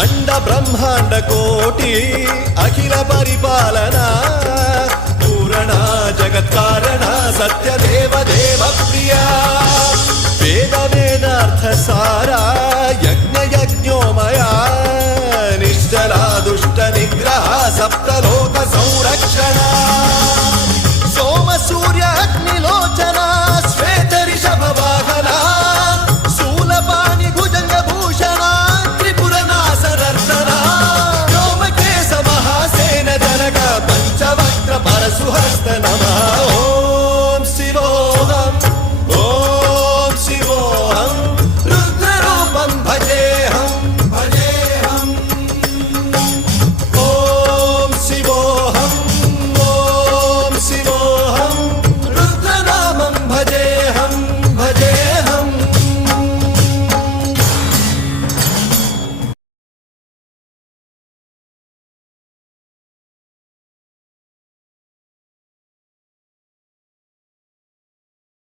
అండ బ్రహ్మాండ కోటి అఖిల పరిపాలన పూరణ జగత్కారణ సత్యదేవ దేవ ప్రియ వేద వేదార్థ సారా యజ్ఞ యజ్ఞోమయ